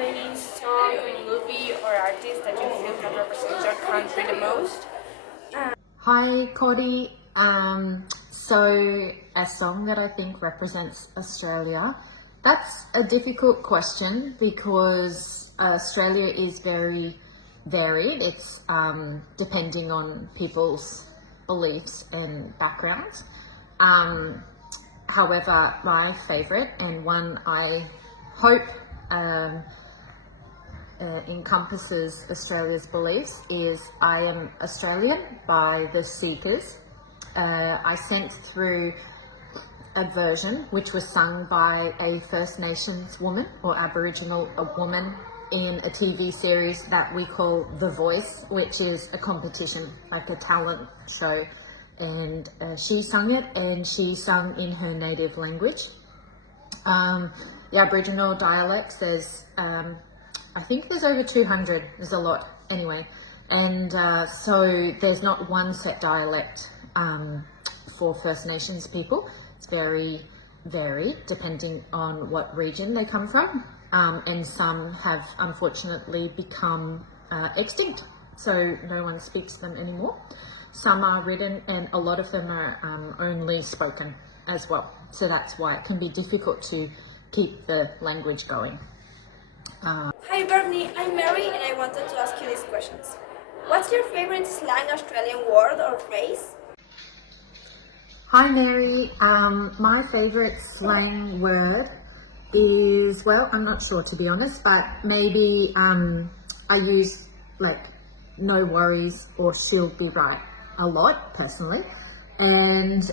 have any song, movie, or artist that you feel that represents your country the most? Hi, Cody. So a song that I think represents Australia. That's a difficult question because Australia is very varied. It's depending on people's beliefs and backgrounds. However, my favourite and one I hope encompasses Australia's beliefs is I Am Australian by the Seekers. I sent through a version which was sung by a First Nations woman or Aboriginal woman in a TV series that we call The Voice, which is a competition, like a talent show. And she sung it, and she sung in her native language. The Aboriginal dialects, I think there's over 200, there's a lot anyway. And so there's not one set dialect for First Nations people. It's very varied depending on what region they come from. And some have unfortunately become extinct, so no one speaks them anymore. Some are written and a lot of them are only spoken as well. So that's why it can be difficult to keep the language going. Hi Bernie, I'm Mary and I wanted to ask you these questions. What's your favorite slang Australian word or phrase? Hi Mary, my favourite slang word is, well, I'm not sure to be honest, but maybe I use like no worries or she'll be right a lot personally. And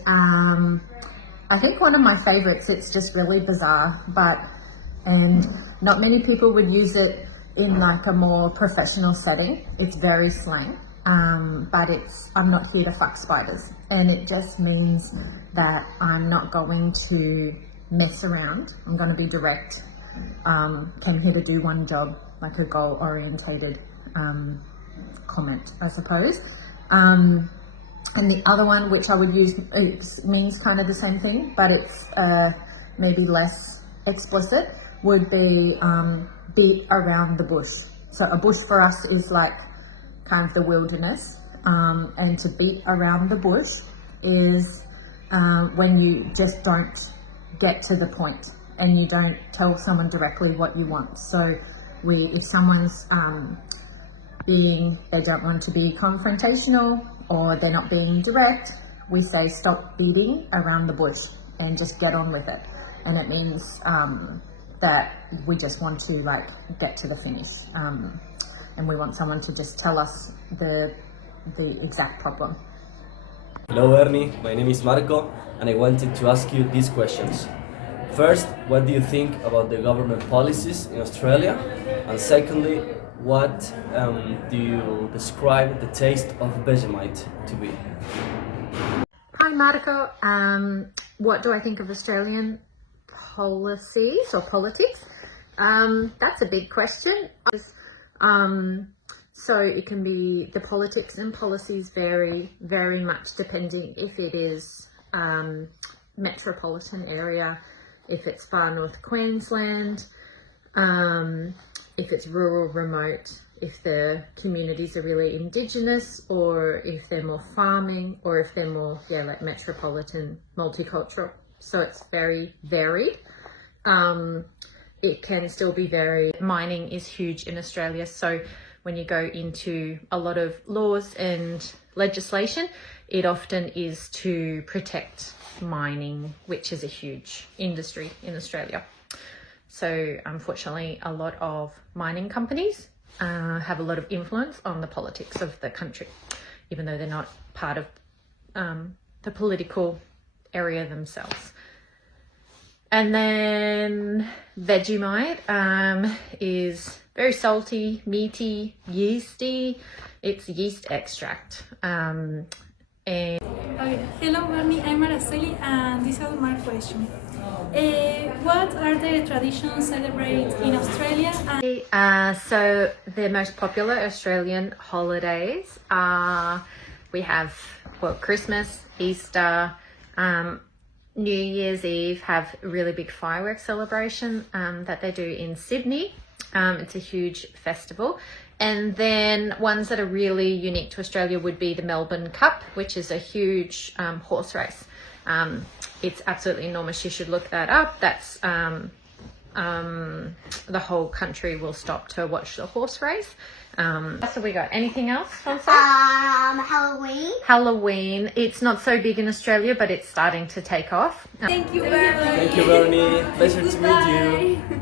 I think one of my favourites, it's just really bizarre, and not many people would use it in like a more professional setting. It's very slang, but I'm not here to fuck spiders, and it just means that I'm not going to mess around. I'm going to be direct. Came here to do one job, like a goal-orientated comment, I suppose. And the other one, which I would use, it means kind of the same thing, but it's maybe less explicit, would be beat around the bush. So a bush for us is like kind of the wilderness, and to beat around the bush is when you just don't get to the point and you don't tell someone directly what you want. So if someone's they don't want to be confrontational or they're not being direct, we say stop beating around the bush and just get on with it. And it means that we just want to like get to the finish, and we want someone to just tell us the exact problem. Hello Ernie, my name is Marco and I wanted to ask you these questions. First, what do you think about the government policies in Australia? And secondly, what do you describe the taste of Vegemite to be? Hi Marco, what do I think of Australian policies or politics? That's a big question. So it can be, the politics and policies vary very much depending if it is metropolitan area, if it's far north Queensland, if it's rural remote, if the communities are really indigenous, or if they're more farming, or if they're more like metropolitan multicultural. So it's very varied. It can still be very, mining is huge in Australia, so when you go into a lot of laws and legislation, it often is to protect mining, which is a huge industry in Australia. So unfortunately, a lot of mining companies have a lot of influence on the politics of the country, even though they're not part of the political area themselves. And then Vegemite is very salty, meaty, yeasty. It's yeast extract. Hello Bernie, I'm Araceli and this is my question. What are the traditions celebrated in Australia? So the most popular Australian holidays are, we have, well, Christmas, Easter, New Year's Eve have a really big fireworks celebration that they do in Sydney. It's a huge festival. And then ones that are really unique to Australia would be the Melbourne Cup, which is a huge horse race. It's absolutely enormous. You should look that up. That's the whole country will stop to watch the horse race. So we got anything else, Fonsa? Halloween. Halloween. It's not so big in Australia, but it's starting to take off. Thank you, Bernie. Thank you, Bernie. Pleasure to meet you. Goodbye.